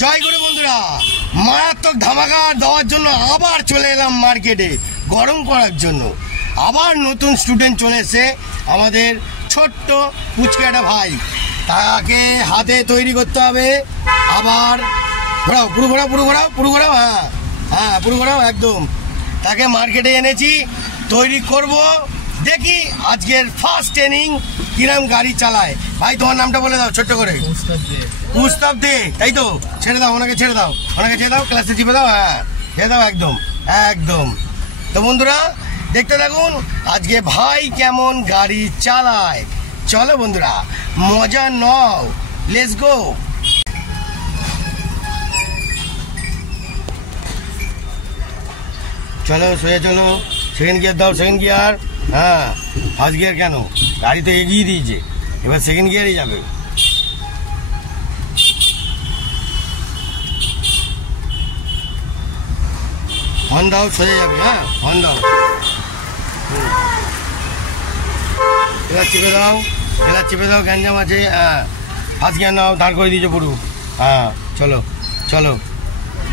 জয় গুরু বন্ধুরা, মারাত্মক ধামাকা দেওয়ার জন্য আবার চলে এলাম মার্কেটে গরম করার জন্য। আবার নতুন স্টুডেন্ট চলে এসে আমাদের ছোট্ট পুচকাটা ভাই, তাকে হাতে তৈরি করতে হবে। আবার ঘোরাও, পুরো ঘোরাও, পুরো ঘোরাও, পুরো ঘোরাও, হ্যাঁ হ্যাঁ পুরো ঘোরাও একদম। তাকে মার্কেটে এনেছি, তৈরি করব। দেখি আজকের ফার্স্ট ট্রেনিং কিরম গাড়ি চালায়। ভাই তোমার নামটা বলে দাও ছোট্ট করে। মুস্তাফ দে, তাই তো? ছেড়ে দাও ওনাকে, ছেড়ে দাও ওনাকে, ছেড়ে দাও, ক্লাসে চিপে দাও, হ্যাঁ ছেড়ে দাও একদম একদম। তো বন্ধুরা দেখতে থাকুন আজকে ভাই কেমন গাড়ি চালায়। চলো বন্ধুরা মজা নাও, লেটস গো। চলো সোজা চলো, সেকেন্ড গিয়ার দাও, সেকেন্ড গিয়ার। হ্যাঁ ফার্স্ট গিয়ার কেন, গাড়ি তো এগিয়ে দিয়েছে, এবার সেকেন্ড গিয়ারই যাবে। হর্ন দাও, সোজা যাবে, হ্যাঁ হর্ন দাও। এবার চেপে দাও, এবার চেপে দাও, গ্যাঞ্জাম আছে। হ্যাঁ ফার্স্ট গিয়ার নাও, দাঁড় করে দিয়েছো পুরো। হ্যাঁ চলো চলো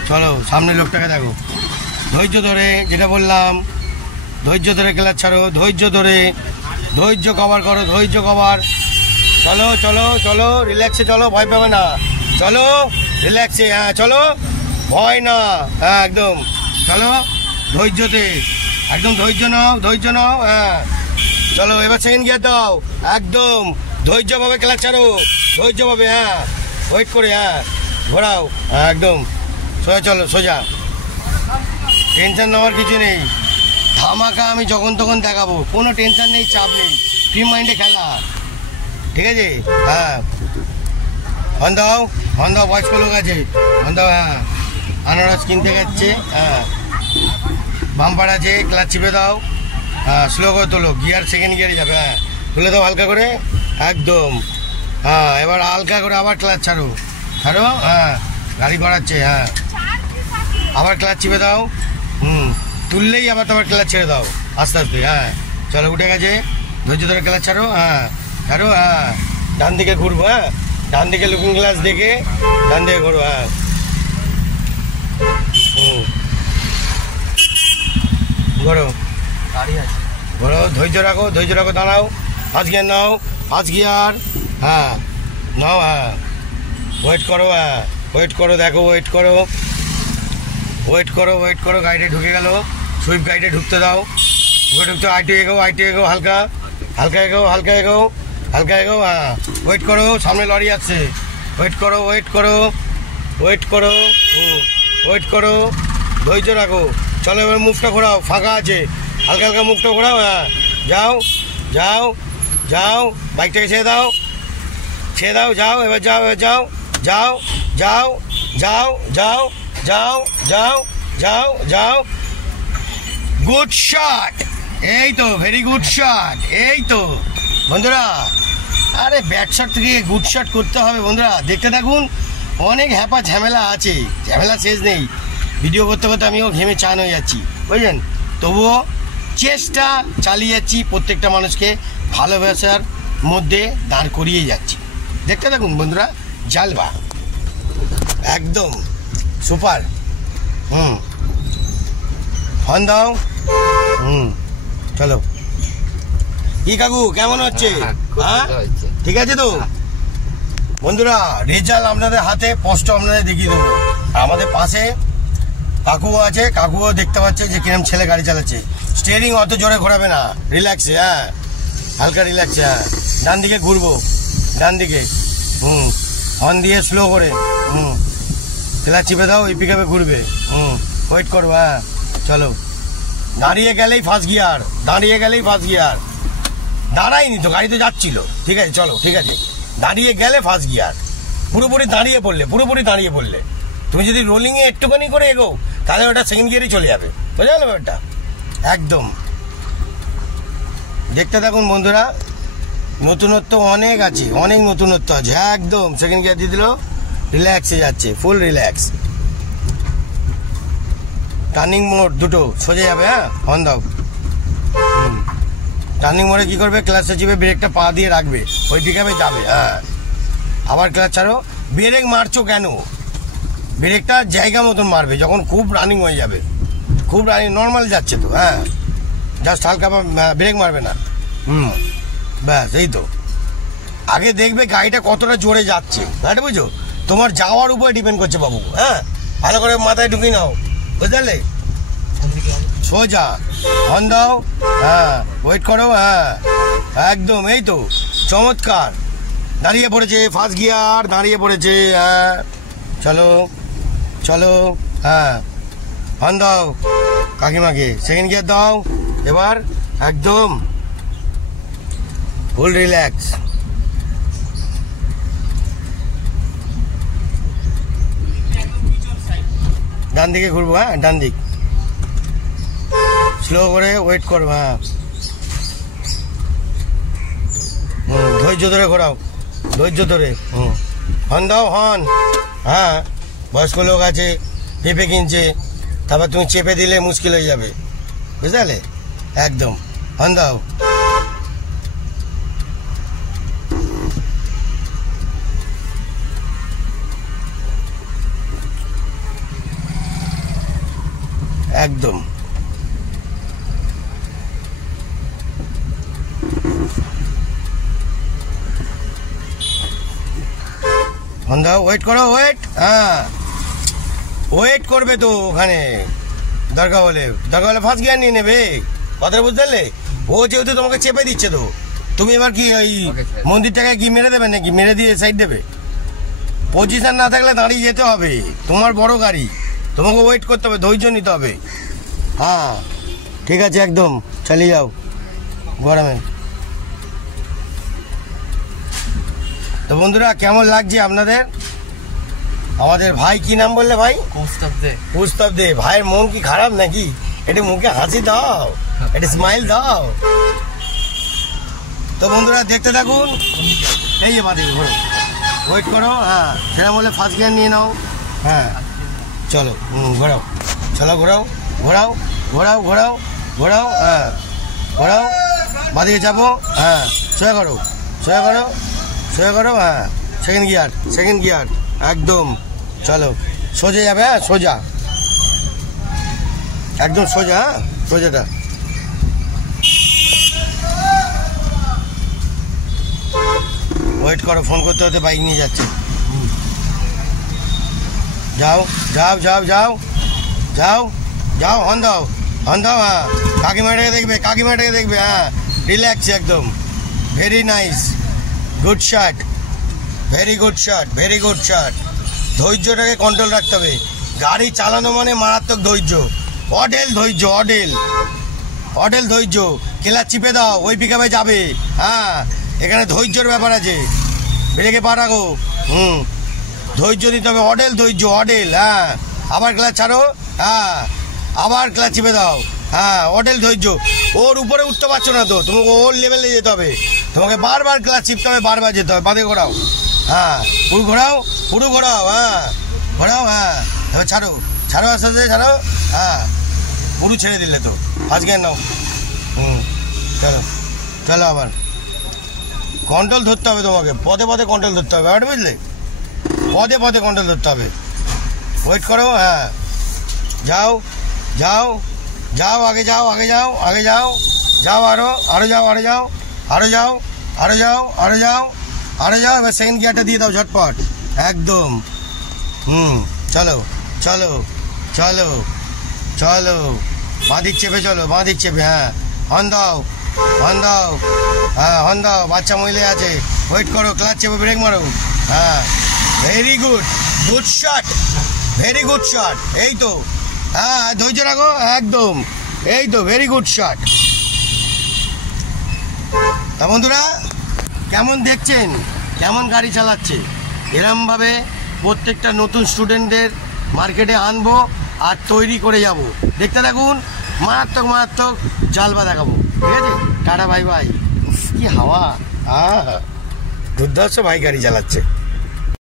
চলো, সামনের লোকটাকে দেখো। ধৈর্য ধরে, যেটা বললাম, ধৈর্য ধরে ক্লাচ ছাড়ো, ধৈর্য ধরে, ধৈর্য কভার করো, ধৈর্য কভার। চলো চলো চলো, রিল্যাক্সে চলো, ভয় পাবে না, চলো রিল্যাক্সে। হ্যাঁ চলো, ভয় না, হ্যাঁ একদম চলো ধৈর্যতে, একদম ধৈর্য নাও, ধৈর্য নাও। হ্যাঁ চলো এবার সেকেন্ড গিয়ার দাও, একদম ধৈর্যভাবে ক্লাচ ছাড়ো, ধৈর্যভাবে। হ্যাঁ ওয়েট করে, হ্যাঁ ঘোরাও, হ্যাঁ একদম সোজা চলো, সোজা। টেনশন নেওয়ার কিছু নেই, ধামাকা আমি যখন তখন দেখাবো, কোনো টেনশন নেই, চাপ নেই, ফ্রি মাইন্ডে খেলা, ঠিক আছে? হ্যাঁ হর্ন দাও, হর্ন দাও, বয়স্ক লোক আছে, হর্ন দাও। হ্যাঁ আনারস কিনতে যাচ্ছে, হ্যাঁ বাম্পার আছে, ক্লাচ চিপে দাও। হ্যাঁ স্লো করে তোলো, গিয়ার সেকেন্ড গিয়ারে যাবে। হ্যাঁ তুলে দাও হালকা করে, একদম। হ্যাঁ এবার হালকা করে আবার ক্লাচ ছাড়ো, ছাড়ো। হ্যাঁ গাড়ি বাড়াচ্ছে, হ্যাঁ আবার ক্লাচ চিপে দাও। তুললেই আবার তোমার ক্লাচ ছেড়ে দাও আস্তে আস্তে। হ্যাঁ চলো উঠে গেছে, ধৈর্য ধরে ক্লাচ ছাড়ো। হ্যাঁ ছাড়ো, হ্যাঁ ডান দিকে ঘুরবো, হ্যাঁ ডান দিকে লুকিং গ্লাস দেখে ডান দিকে ঘুরবো। হ্যাঁ ঘোরো, ঘোরো, ধৈর্য রাখো, ধৈর্য রাখো, দাঁড়াও। ফার্স্ট গিয়ার নাও, ফার্স্ট গিয়ার। হ্যাঁ নাও, হ্যাঁ ওয়েট করো, হ্যাঁ ওয়েট করো, দেখো ওয়েট করো, ওয়েট করো, ওয়েট করো। গাড়িতে ঢুকে গেল, সুইফট গাড়িতে ঢুকতে দাও, ঢুকতে আইটে এগো, আইটে এগো, হালকা হালকা এগো, হালকা এগো, হালকা এগো। হ্যাঁ ওয়েট করো, সামনে লরি আসছে, ওয়েট করো, ওয়েট করো, ওয়েট করো, ওয়েট করো, ধৈর্য রাখো। চলো এবার মুখটা ঘোরাও, ফাঁকা আছে, হালকা হালকা মুখটা ঘোরাও। হ্যাঁ যাও যাও যাও, বাইকটাকে ছেড়ে দাও, ছেড়ে দাও, যাও এবার, যাও এবার, যাও যাও যাও যাও যাও যাও যাও যাও যাও। গুড শট, এই তো, ভেরি গুড শট, এই তো বন্ধুরা। আরে ব্যাট শট থেকে গুড শট করতে হবে বন্ধুরা, দেখতে থাকুন। অনেক হ্যাপা ঝামেলা আছে, ঝামেলা শেষ নেই। ভিডিও করতে করতে আমিও ঘেমে চান হয়ে যাচ্ছি, বুঝলেন? তবুও চেষ্টা চালিয়ে যাচ্ছি, প্রত্যেকটা মানুষকে ভালোবাসার মধ্যে দাঁড় করিয়ে যাচ্ছি। দেখতে থাকুন বন্ধুরা, জালবা একদম সুপার। হর্ন দাও। চলো। কি কাকু কেমন হচ্ছে? হ্যাঁ ঠিক আছে তো বন্ধুরা, রেজাল্ট আপনাদের হাতে, স্পষ্ট আপনাদের দেখিয়ে দেবো। আমাদের পাশে কাকুও আছে, কাকুও দেখতে পাচ্ছে যে কিরম ছেলে গাড়ি চালাচ্ছে। স্টিয়ারিং অত জোরে ঘোরাবে না, রিল্যাক্সে, হ্যাঁ হালকা রিল্যাক্সে। হ্যাঁ ডান দিকে ঘুরবো, ডান দিকে। হর্ন দিয়ে স্লো করে, ক্লাচ চিপে দাও, এই পিকআপে ঘুরবে। ওয়েট করবো, হ্যাঁ চলো। দাঁড়িয়ে গেলেই ফার্স্ট গিয়ার, দাঁড়িয়ে গেলেই ফার্স্ট গিয়ার। দাঁড়াইনি তো, গাড়ি তো যাচ্ছিল, ঠিক আছে চলো, ঠিক আছে। দাঁড়িয়ে গেলে ফার্স্ট গিয়ার, পুরোপুরি দাঁড়িয়ে পড়লে, পুরোপুরি দাঁড়িয়ে পড়লে। তুমি যদি রোলিংয়ে একটুখানি করে এগো, তাহলে ওটা সেকেন্ড গিয়ারই চলে যাবে, বোঝা গেল ব্যাপারটা? একদম দেখতে থাকুন বন্ধুরা, নতুনত্ব অনেক আছে, অনেক নতুনত্ব আছে। একদম সেকেন্ড গিয়ার দিয়ে দিল, রিল্যাক্সে যাচ্ছে, ফুল রিল্যাক্স। টার্নিং মোড দুটো সোজা যাবে, হ্যাঁ হর্ন দাও। টার্নিং মোড়ে কি করবে, ক্লাচটা চিপে ব্রেকটা পা দিয়ে রাখবে, ওই পিকআপে যাবে। হ্যাঁ আবার ক্লাচ ছাড়ো। ব্রেক মারছো কেন? ব্রেকটা জায়গা মতন মারবে যখন খুব রানিং হয়ে যাবে, খুব রানিং নর্মাল যাচ্ছে তো, হ্যাঁ জাস্ট হালকা ব্রেক মারবে না। ব্যাস এই তো। আগে দেখবে গাড়িটা কতটা জোরে যাচ্ছে, গাড়িটা বুঝো তোমার যাওয়ার উপরে ডিপেন্ড করছে বাবু। হ্যাঁ ভালো করে মাথায় ঢুকিয়ে নাও, বুঝলে? সোজা হর্ন দাও, হ্যাঁ ওয়েট করো, হ্যাঁ একদম এই তো চমৎকার। দাঁড়িয়ে পড়েছে ফার্স্ট গিয়ার, দাঁড়িয়ে পড়েছে, হ্যাঁ চলো চলো, হ্যাঁ হর্ন দাও কাকিমাকে, সেকেন্ড গিয়ার দাও এবার, একদম ফুল রিল্যাক্স। ডান দিকে ঘুরবো, হ্যাঁ ডান দিক, স্লো করে ওয়েট করবো, হ্যাঁ ধৈর্য ধরে ঘোরাও, ধৈর্য ধরে। হর্ন দাও, হর্ন, হ্যাঁ বয়স্ক লোক আছে পেঁপে কিনছে, তারপর তুমি চেপে দিলে মুশকিল হয়ে যাবে, বুঝলে? একদম হর্ন দাও। একদম হর্ন দাও, ওয়েট করো, ওয়েট, হ্যাঁ ওয়েট করবে তো ওখানে, দরকার হলে ফার্স্ট গিয়ার নিয়ে নেবে, কথাটা বুঝতে পারলে? ও যেহেতু তোমাকে চেপে দিচ্ছে তো তুমি এবার কি ওই মন্দিরটাকে কি মেরে দেবে নাকি? মেরে দিয়ে সাইড দেবে? পজিশন না থাকলে দাঁড়িয়ে যেতে হবে, তোমার বড় গাড়ি, তোমাকে ওয়েট করতে হবে, ধৈর্য নিতে হবে। হ্যাঁ ঠিক আছে, একদম চালিয়ে যাও গরমে। তো বন্ধুরা কেমন লাগছে আপনাদের? আমাদের ভাই কি নাম বললে ভাই? কৌস্তব দে। ভাইয়ের মন কি খারাপ নাকি? একটু মুখে হাসি দাও, একটু স্মাইল দাও। তো বন্ধুরা দেখতে থাকুন, এই যে বাদে ঘোরো, ওয়েট করো, হ্যাঁ সেটা বলে ফার্স্ট গিয়ার নিয়ে নাও, হ্যাঁ চলো ঘোরাও, চলো ঘোরাও ঘোরাও ঘোরাও ঘোরাও ঘোরাও, হ্যাঁ ঘোরাও, বাদিকে যাবো, হ্যাঁ সোজা করো সোজা করো সোজা করো, হ্যাঁ সেকেন্ড গিয়ার, সেকেন্ড গিয়ার, একদম চলো সোজা যাবে, হ্যাঁ সোজা একদম সোজা, হ্যাঁ সোজাটা। ওয়েট করো, ফোন করতে হতে বাইক নিয়ে যাচ্ছে। যাও যাও যাও যাও যাও যাও, হর্ন দাও, হর্ন দাও, হ্যাঁ কাকিমাটাকে দেখবে, কাকিমাটাকে দেখবে, হ্যাঁ রিল্যাক্স একদম, very nice, good shot, very good shot, very good shot. ধৈর্যটাকে কন্ট্রোল রাখতে হবে, গাড়ি চালানো মানে মারাত্মক ধৈর্য, অডেল ধৈর্য, অডেল অডেল ধৈর্য। ক্লাচ চিপে দাও, ওই পিকআপে যাবে, হ্যাঁ এখানে ধৈর্যর ব্যাপার আছে, ব্রেকে পা রাখো, ধৈর্য দিতে হবে, অডেল ধৈর্য, অডেল, হ্যাঁ আবার ক্লাচ ছাড়ো, হ্যাঁ আবার ক্লাচ চিপে দাও, হ্যাঁ অডেল ধৈর্য। ওর উপরে উঠতে পারছো না তো, তোমাকে ওর লেভেলে যেতে হবে, তোমাকে বারবার ক্লাচ চিপতে হবে, বারবার যেতে হবে, বাদে ঘোরাও, হ্যাঁ পুরো ঘোরাও, পুরো ঘোরাও, হ্যাঁ ঘোরাও, হ্যাঁ এবার ছাড়ো, ছাড়ো আস্তে আস্তে ছাড়ো, হ্যাঁ পুরো ছেড়ে দিলে তো, ফার্স্ট গিয়ার নাও, চলো চলো, আবার কন্ট্রোল ধরতে হবে তোমাকে, পদে পদে কন্ট্রোল ধরতে হবে, ব্যাপারটা বুঝলে? পদে পদে কন্ট্রোল ধরতে হবে, ওয়েট করো, হ্যাঁ যাও যাও যাও, আগে যাও, আগে যাও, আগে যাও, যাও আরো, আরো যাও, আরো যাও, আরো যাও, আরো যাও, আরো যাও, আরো যাও, এবার সেকেন্ড গিয়ারটা দিয়ে দাও ঝটপট, একদম, চলো চলো চলো চলো, বাঁ দিক চেপে চলো, বাঁ দিক চেপে, হ্যাঁ হর্ন দাও, হর্ন দাও, হ্যাঁ হর্ন দাও, বাচ্চা মহিলা আছে, ওয়েট করো, ক্লাচ চেপে ব্রেক মারো, হ্যাঁ very good, good shot, very good shot, এই তো, হ্যাঁ ধৈর্য রাখো, একদম এই তো, ভেরি গুড শট। তা বন্ধুরা কেমন দেখছেন, কেমন গাড়ি চালাচ্ছে? এরমভাবে প্রত্যেকটা নতুন স্টুডেন্টদের মার্কেটে আনবো আর তৈরি করে যাব, দেখতে থাকুন, মারাত্মক মারাত্মক জালবা দেখাবো, ঠিক আছে? Tata bye bye. কি হাওয়া, দুর্ধর্ষ ভাই গাড়ি চালাচ্ছে।